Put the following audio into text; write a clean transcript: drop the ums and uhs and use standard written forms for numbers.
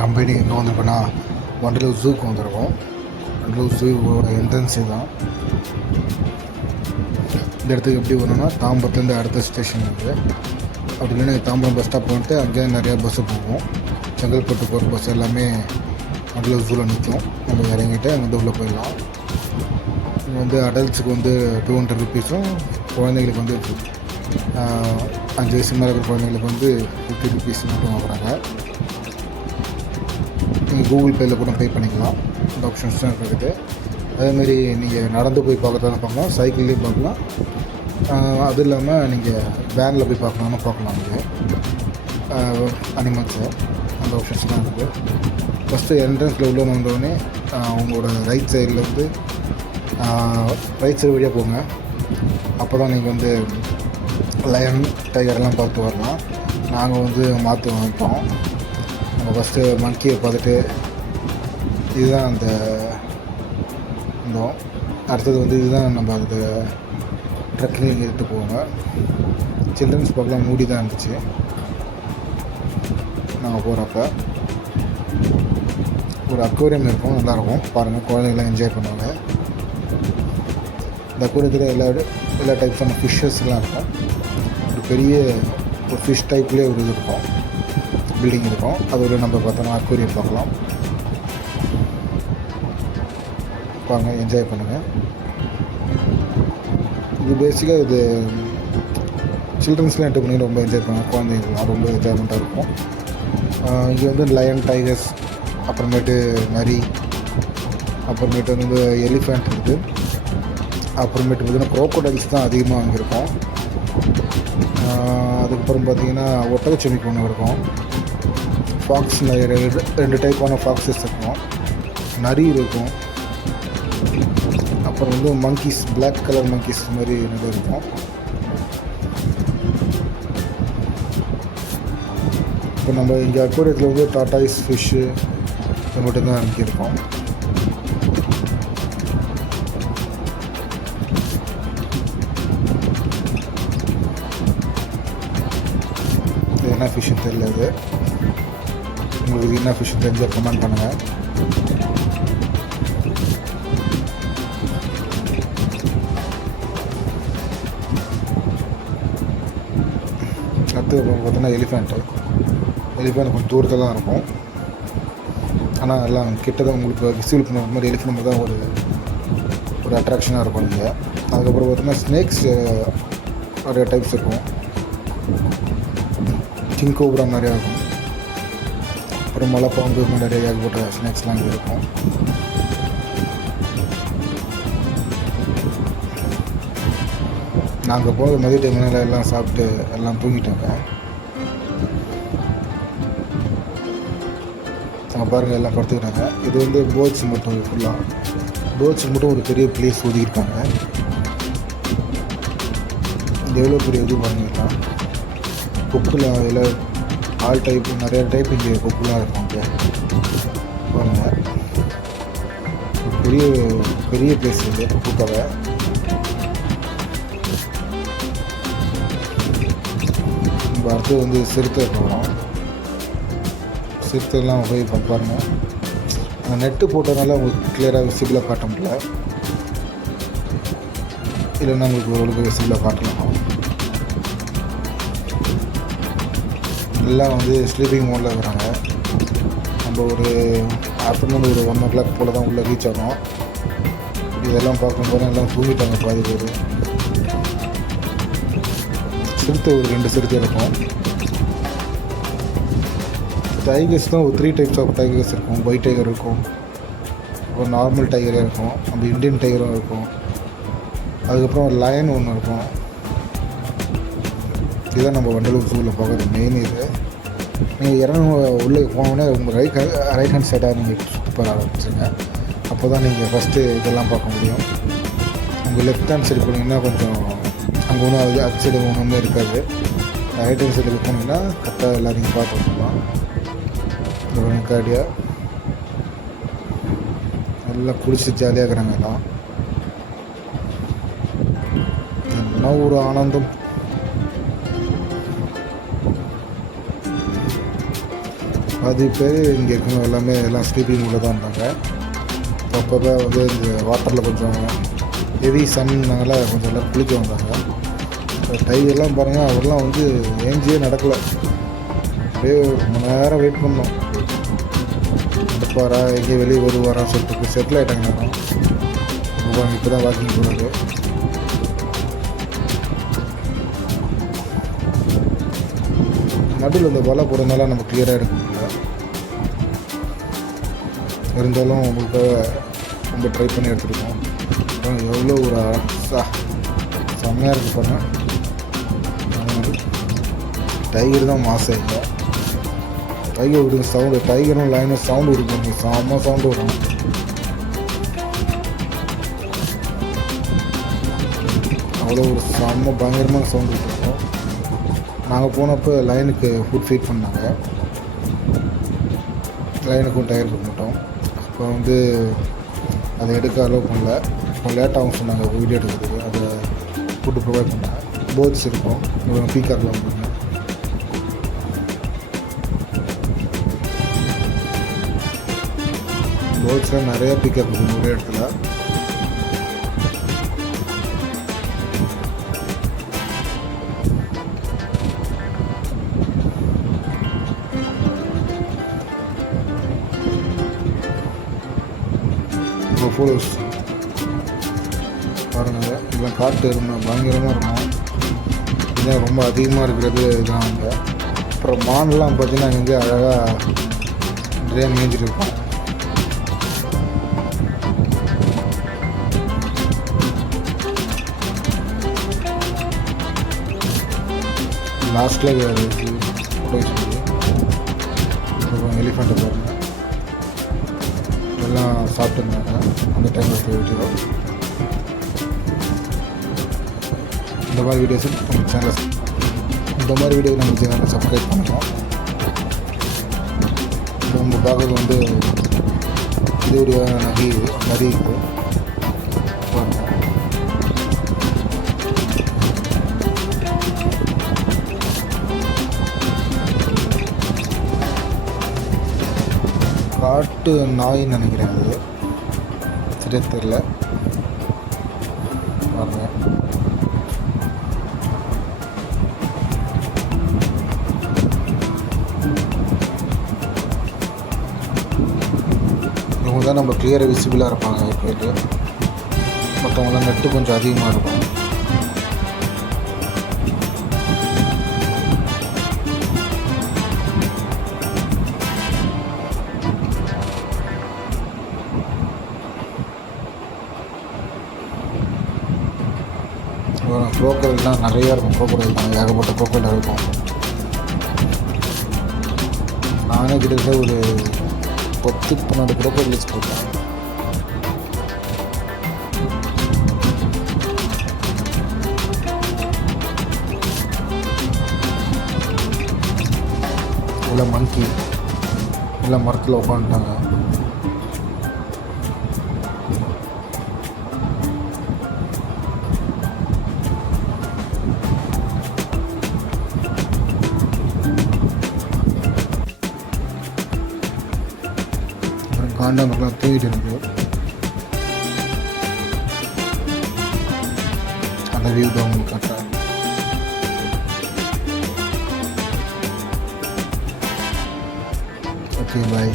நம்ம இன்றைக்கி எங்கே வந்திருக்கோன்னா வண்டலூர் ஜூக்கு வந்திருக்கோம். வண்டலூர் ஜூவோட என்ட்ரன்ஸு தான். இந்த இடத்துக்கு எப்படி வரணும்னா தாம்பரத்துலேருந்து அடுத்த ஸ்டேஷன் இருக்குது. அப்படி இல்லைன்னா தாம்பரம் பஸ் ஸ்டாப் வந்துட்டு அங்கேயே நிறையா பஸ்ஸு போகும். செங்கல்பட்டு போகிற பஸ் எல்லாமே வண்டலூர் ஜூவில் நிற்கும். நம்ம இறங்கிட்டு அங்கே உள்ளே போயிடலாம். இங்கே வந்து அடல்ட்ஸுக்கு வந்து 200 ருபீஸும், குழந்தைங்களுக்கு வந்து 5 வயசு மேலே இருக்கிற குழந்தைங்களுக்கு வந்து 50 ருபீஸ் மட்டும் வாங்குறாங்க. நீங்கள் கூகுள் பேயில் கூட பே பண்ணிக்கலாம். இந்த ஆப்ஷன்ஸ் தான் இருக்குது. அதேமாரி நீங்கள் நடந்து போய் பார்க்கறதாலும் பார்க்கலாம், சைக்கிள்லேயும் பார்க்கலாம். அது இல்லாமல் நீங்கள் வேனில் போய் பார்க்கலாம். நீங்கள் அனிமல்ஸை அந்த ஆப்ஷன்ஸ்லாம் இருக்குது. ஃபஸ்ட்டு என்ட்ரன்ஸில் உள்ள வந்தோடனே அவங்களோட ரைட் சைடில் வந்து ரைட் சைடு வழியாக போங்க. அப்போ தான் நீங்கள் வந்து லயன், டைகர்லாம் பார்த்து வரலாம். நாங்கள் வந்து மாற்றி வந்துட்டோம். நம்ம ஃபஸ்ட்டு மங்கியை பார்த்துட்டு இதுதான் அந்த இருந்தோம். அடுத்தது வந்து இதுதான் நம்ம அந்த ட்ரக்கிங் எடுத்து போவோங்க. சில்ட்ரன்ஸ் பார்க்கலாம் மூடி தான் இருந்துச்சு நாங்கள் போகிறப்ப. ஒரு அக்வேரியம் இருக்கும், நல்லாயிருக்கும் பாருங்கள். குழந்தைங்களாம் என்ஜாய் பண்ணுவாங்க. இந்த அக்வேரியத்தில் எல்லா டைப்ஸான ஃபிஷ்ஷஸ்லாம் இருக்கும். ஒரு பெரிய ஒரு ஃபிஷ் டைப்லேயே ஒரு இது இருக்கும், பில்டிங் இருக்கும். அதில் நம்ம பார்த்தோன்னா அக்வேரியம் பார்க்கலாம். வாங்க என்ஜாய் பண்ணுங்கள். இது பேசிக்காக இது சில்ட்ரன்ஸ்லாம் என்டர் பண்ணி ரொம்ப என்ஜாய் பண்ணுவாங்க. குழந்தைங்களாம் ரொம்ப என்ஜாய்மெண்ட்டாக இருக்கும். இங்கே வந்து லயன், டைகர்ஸ், அப்புறமேட்டு நரி, அப்புறமேட்டு வந்து எலிஃபண்ட் இருக்குது. அப்புறமேட்டு பார்த்திங்கன்னா க்ரோக்கோடைல்ஸ் தான் அதிகமாக அங்கே இருக்கும். அதுக்கப்புறம் பார்த்திங்கன்னா ஒட்டகச்சிவிங்கி ஒன்று இருக்கும். ஃபாக்ஸ் ரெண்டு டைப்பான ஃபாக்ஸஸ் இருக்கும். நரி இருக்கும். அப்புறம் வந்து மங்கீஸ், பிளாக் கலர் மங்கீஸ் மாதிரி நிறைய இருக்கும். இப்போ நம்ம இங்கே அக்வேரியத்தில் வந்து டாட்டாய்ஸ், ஃபிஷ்ஷு இது மட்டும்தான் இங்கே இருக்கும். இது என்ன ஃபிஷ்ஷுன்னு தெரியல. இது உங்களுக்கு என்ன ஃபிஷ்ஷு தெரிஞ்சால் கமெண்ட் பண்ணுங்கள். அடுத்து பார்த்தீங்கன்னா எலிஃபெண்ட் கொஞ்சம் தூரத்தில் தான் இருக்கும். ஆனால் எல்லாம் கிட்டதான் உங்களுக்கு விசிபிள் பண்ண மாதிரி எலிஃபெண்ட் தான் ஒரு அட்ராக்ஷனாக இருக்கும் இங்கே. அதுக்கப்புறம் பார்த்தீங்கன்னா ஸ்னேக்ஸ் நிறைய டைப்ஸ் இருக்கும். கிங் கோப்ரா நிறையா இருக்கும். அப்புறம் மலைப்பாம்பு நிறைய ஏகப்பட்ட ஸ்னேக்ஸ்லாம் இங்கே இருக்கும். நாங்கள் போகிற மதிய டைம்ல எல்லாம் சாப்பிட்டு எல்லாம் தூங்கிட்டோங்க. நாங்கள் பாருங்கள் எல்லாம் படுத்துக்கிட்டாங்க. இது வந்து பேர்ட்ஸ் மட்டும் ஃபுல்லாக பேர்ட்ஸுக்கு மட்டும் ஒரு பெரிய பிளேஸ் ஒதுக்கியிருக்காங்க. இந்த எவ்வளோ பெரிய இது பாருங்கலாம். கொக்கில் எல்லாம் ஆல் டைப் நிறைய டைப் இங்கே கொக்குலாம் இருக்கும். இங்கே பாருங்கள் பெரிய பெரிய பிளேஸ் இது கொக்குக்காக. இப்போ அடுத்து வந்து சிறுத்தை போகிறோம். சிறுத்தைலாம் போய் பாருங்கள். நெட்டு போட்டதுனால உங்களுக்கு கிளியராக விசிபிளாக காட்ட முடியல. இல்லைன்னா உங்களுக்கு ஓரளவுக்கு விசிபிளாக காட்டலாம். எல்லாம் வந்து ஸ்லீப்பிங் மோடில் இருக்கிறாங்க. நம்ம ஒரு ஆஃப்டர்நூன் ஒரு 1 o'clock போல் தான் உள்ளே ரீச் ஆகும். இதெல்லாம் பார்க்கும்போது எல்லாம் தூங்கிட்டாங்க பாதி பேர். சிறுத்தை ஒரு 2 சிறுத்தை இருக்கும். டைகர்ஸ் தான் ஒரு 3 டைப்ஸ் ஆஃப் டைகர்ஸ் இருக்கும். ஒயிட் டைகர் இருக்கும், ஒரு நார்மல் டைகரே இருக்கும், நம்ம இந்தியன் டைகரும் இருக்கும். அதுக்கப்புறம் லயன் ஒன்று இருக்கும். இதுதான் நம்ம வண்டலூர் ஜூவில் பார்க்குற மெயின் இது. நீங்கள் உள்ளே போனோடனே உங்கள் ரைட் ஹேண்ட் சைடாக நீங்கள் சுற்றி போக ஆரம்பிச்சுங்க. அப்போ தான் நீங்கள் ஃபஸ்ட்டு இதெல்லாம் பார்க்க முடியும். உங்கள் லெஃப்ட் ஹேண்ட் சைடு போனீங்கன்னா கொஞ்சம் அங்கே ஒன்றும் அது சைடு ஒன்றுமே இருக்காது. ரைட் ஹேண்ட் சைடு போனீங்கன்னா கரெக்டாக எல்லாரையும் பார்த்து வந்துடலாம். இந்த காடியாக எல்லாம் குளிச்சு ஜாலியாக இருக்கிறாங்க. எல்லாம் ஒரு ஆனந்தம். பாதி பேர் இங்கே இருக்கவங்க எல்லாமே எல்லாம் ஸ்லீப்பிங் உள்ள தான் இருந்தாங்க. அப்பப்போ வந்து இந்த வாட்டரில் கொஞ்சம் ஹெவி சன்னால கொஞ்சம் எல்லாம் குளிக்க வந்தாங்க. டைகர்லாம் பாருங்கள், அவரெல்லாம் வந்து ஏஞ்சியே நடக்கலை. அப்படியே ஒரு மணி நேரம் வெயிட் பண்ணோம். நடப்பாரா எங்கேயும் வெளியே வருவாரான்னு சொல்லிட்டு செட்டில் ஆகிட்டாங்க. நேரம் இப்போ தான் வாக்கிங் போகிறது. நடுவில் இந்த வலை போகிறதுனால நம்ம கிளியராக எடுக்க முடியல. இருந்தாலும் உங்களுக்காக ரொம்ப ட்ரை பண்ணி எடுத்துருக்கோம். எவ்வளோ ஒரு செம்மையாக இருக்குது பாருங்கள். டைகர் தான் மாசம் இல்லை. டைகர் விடுங்க சவுண்டு, டைகரும் லைனும் சவுண்டு விடுங்க, செம்ம சவுண்டு வரும். அவ்வளோ ஒரு செம்ம பயங்கரமான சவுண்டு விட்டுருக்கோம். நாங்கள் போனப்போ லைனுக்கு ஃபுட் ஃபீட் பண்ணாங்க. லைனுக்கும் டைகருக்கு மட்டும். அப்போ வந்து அதை எடுக்க அலோவ் பண்ணல. இப்போ லேட்டாகவும் சொன்னாங்க வீடியோ எடுக்கிறதுக்கு. அதை ஃபுட்டு ப்ரொவைட் பண்ணாங்க. பேர்ட்ஸ் இருக்கும், பீகாக்கில் வந்துருங்க. பேர்ட்ஸ்லாம் நிறையா பீகாக் இருக்குது ஒரே இடத்துல. ஃபோட்டோஸ் பாருங்கள், இதெல்லாம் காட்டு எருமை பயங்கரமாக இருக்கும். இதுதான் ரொம்ப அதிகமாக இருக்கிறது இதுதான் அங்கே. அப்புறம் மான்லாம் பார்த்தீங்கன்னா இங்கே அழகாக நிறையா மேய்ஞ்சிட்டு இருக்கும். லாஸ்ட்டில் ஃபோட்டோஸ் எலிஃபண்ட்டை பாருங்கள், எல்லாம் சாப்பிட்டுருந்தாங்க அந்த டைமில் வீடியோ. இந்த மாதிரி வீடியோஸ் நம்ம சேனல், இந்த மாதிரி வீடியோ நம்ம சேனலை சப்ஸ்கிரைப் பண்ணுறோம். நம்ம பார்க்குறது வந்து இதோடைய நதி இருக்குது பாருங்கள். காட்டு நாயின்னு நினைக்கிறேன், அது சரியாக தெரியல பாருங்க. இவங்க தான் நம்ம கிளியராக விசிபிளாக இருப்பாங்க போயிட்டு. மற்றவங்களாம் நெட்டு கொஞ்சம் அதிகமாக இருக்கும். குரோக்கடைல் தான் நிறையா இருக்கும். குரோக்கடைல் தான் ஏகப்பட்ட குரோக்கடைல் இருக்கும். நானே கிட்டத்தட்ட ஒரு 10-12 குரோக்கடைல் வச்சுருக்கேன். எல்லாம் மங்கி எல்லாம் மரத்தில் உட்காந்துட்டாங்க. காண்டாமரெலாம் தூங்கிட்டு இருக்கு. அந்த வியூ தான் உங்களுக்கு காட்டுறேன். Okay bye.